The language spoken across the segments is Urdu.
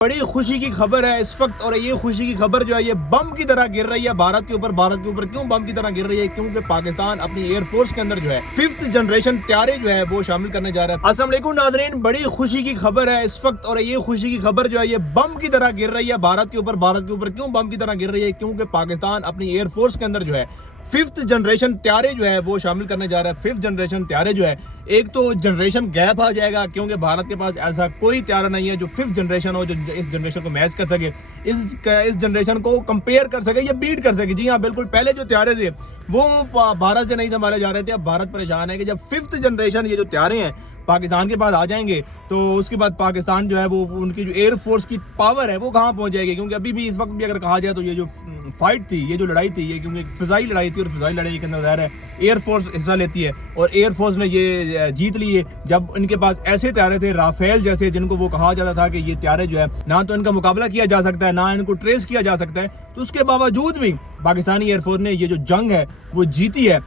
بڑی خوشی کی خبر ہے اس وقت، اور یہ خوشی کی خبر جو ہے یہ بم کی طرح گر رہی ہے بھارت کے اوپر کیوں بم کی طرح گر رہی ہے؟ کیونکہ پاکستان اپنی ایئر فورس کے اندر جو ہے 5th جنریشن طیارے جو ہے وہ شامل کرنے جا رہا ہے۔ السلام علیکم ناظرین، بڑی خوشی کی خبر ہے اس وقت، اور یہ خوشی کی خبر جو ہے یہ بم کی طرح گر رہی ہے بھارت کے اوپر کیوں بم کی طرح گر رہی ہے؟ کیونکہ پاکستان اپنی ایئر فورس کے اندر جو ہے 5th جنریشن طیارے جو ہے وہ شامل کرنے جا رہا ہے۔ 5th جنریشن طیارے جو ہے، ایک تو جنریشن گیپ آ جائے گا کیونکہ بھارت کے پاس ایسا کوئی طیارہ نہیں ہے جو 5th جنریشن ہو، جو اس جنریشن کو میچ کر سکے، اس جنریشن کو کمپیئر کر سکے یا بیٹ کر سکے۔ جی ہاں بالکل، پہلے جو طیارے تھے وہ بھارت سے نہیں سنبھالے جا رہے تھے۔ اب بھارت پریشان ہے کہ جب 5th جنریشن یہ جو طیارے ہیں پاکستان کے پاس آ جائیں گے تو اس کے بعد پاکستان جو ہے وہ ان کی جو ایئر فورس کی پاور ہے وہ کہاں پہنچ جائے گی؟ کیونکہ ابھی بھی اس وقت بھی اگر کہا جائے تو یہ جو فائٹ تھی، یہ جو لڑائی تھی، یہ کیونکہ ایک فضائی لڑائی تھی، اور فضائی لڑائی کے اندر ظاہر ہے ایئر فورس حصہ لیتی ہے، اور ایئر فورس نے یہ جیت لی ہے جب ان کے پاس ایسے طیارے تھے رافیل جیسے، جن کو وہ کہا جاتا تھا کہ یہ طیارے جو ہے نہ تو ان کا مقابلہ کیا جا سکتا ہے، نہ ان کو ٹریس کیا جا سکتا ہے، تو اس کے باوجود بھی پاکستانی ایئر فورس نے یہ جو جنگ ہے وہ جیتی ہے۔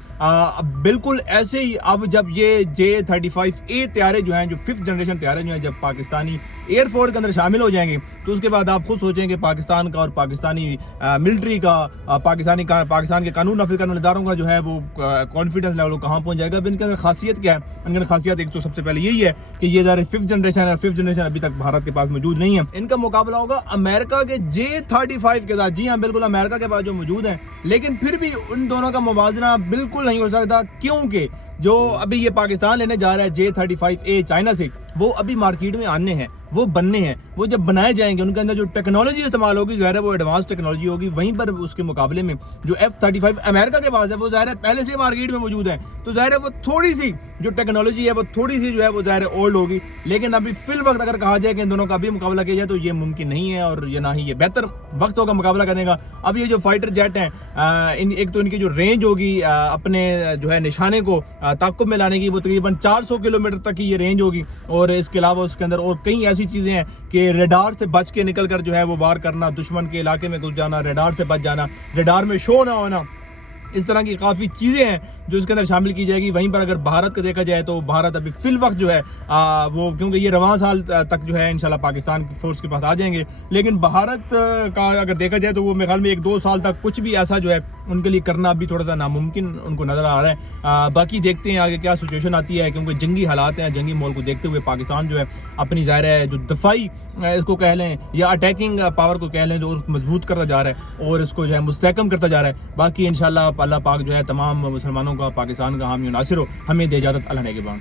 بالکل ایسے ہی اب جب یہ J-35A طیارے جو ہیں، جو 5th جنریشن طیارے جو ہیں، جب پاکستانی ایئر فورس کے اندر شامل ہو جائیں گے تو اس کے بعد آپ خود سوچیں کہ پاکستان کا اور پاکستانی ملٹری کا، پاکستان کے قانون نافذ کرنے والے اداروں کا جو ہے وہ کانفیڈنس لیول کہاں پہنچ جائے گا۔ اب ان کے اندر خاصیت کیا ہے؟ ان کے اندر خاصیت ایک تو سب سے پہلے یہی ہے کہ یہ ظاہر 5th جنریشن ہے، 5th جنریشن ابھی تک بھارت کے پاس موجود نہیں ہے۔ ان کا مقابلہ ہوگا امریکہ کے J-35 کے ساتھ۔ جی ہاں بالکل، امریکہ کے پاس جو موجود ہیں، لیکن پھر بھی ان دونوں کا موازنہ بالکل نہیں ہو سکتا، کیونکہ جو ابھی یہ پاکستان لینے جا رہا ہے J-35A چائنا سے، وہ ابھی مارکیٹ میں آنے ہیں، وہ بننے ہیں، وہ جب بنائے جائیں گے ان کے اندر جو ٹیکنالوجی استعمال ہوگی ظاہر ہے وہ ایڈوانس ٹیکنالوجی ہوگی۔ وہیں پر اس کے مقابلے میں جو F-35 امریکہ کے پاس ہے وہ ظاہر ہے پہلے سے مارکیٹ میں موجود ہے، تو ظاہر ہے وہ تھوڑی سی جو ٹیکنالوجی ہے وہ تھوڑی سی جو ہے وہ ظاہر ہے اولڈ ہوگی۔ لیکن ابھی فی الوقت اگر کہا جائے کہ ان دونوں کا بھی مقابلہ کیا جائے تو یہ ممکن نہیں ہے، اور یہ نہ ہی یہ بہتر وقت ہوگا مقابلہ کرنے کا۔ اب یہ جو فائٹر جیٹ ہیں، ایک تو ان کی جو رینج ہوگی اپنے جو ہے نشانے کو تعاقب میں لانے کی، وہ تقریباً 400 کلومیٹر تک کی یہ رینج ہوگی، اور اس کے علاوہ اس کے اندر اور کئی ایسی چیزیں ہیں کہ ریڈار سے بچ کے نکل کر جو ہے وہ وار کرنا، دشمن کے علاقے میں گھس جانا، ریڈار سے بچ جانا، ریڈار میں شو نہ ہونا، اس طرح کی کافی چیزیں ہیں جو اس کے اندر شامل کی جائے گی۔ وہیں پر اگر بھارت کا دیکھا جائے تو بھارت ابھی فی الوقت جو ہے وہ کیونکہ یہ رواں سال تک جو ہے انشاءاللہ پاکستان کی فورس کے پاس آ جائیں گے، لیکن بھارت کا اگر دیکھا جائے تو وہ میرے خیال میں 1-2 سال تک کچھ بھی ایسا جو ہے ان کے لیے کرنا ابھی تھوڑا سا ناممکن ان کو نظر آ رہا ہے۔ باقی دیکھتے ہیں آگے کیا سچویشن آتی ہے، کیونکہ جنگی حالات ہیں، جنگی ماحول کو دیکھتے ہوئے پاکستان جو ہے اپنی ظاہر ہے جو دفاعی اس کو کہہ لیں یا اٹیکنگ پاور کو کہہ لیں جو مضبوط کرتا جا رہا ہے اور اس کو جو ہے مستحکم کرتا جا رہا ہے۔ باقی انشاءاللہ اللہ پاک جو ہے تمام مسلمانوں کا، پاکستان کا حامی و ناصر ہو۔ ہمیں دے اجازت، اللہ نگہبان۔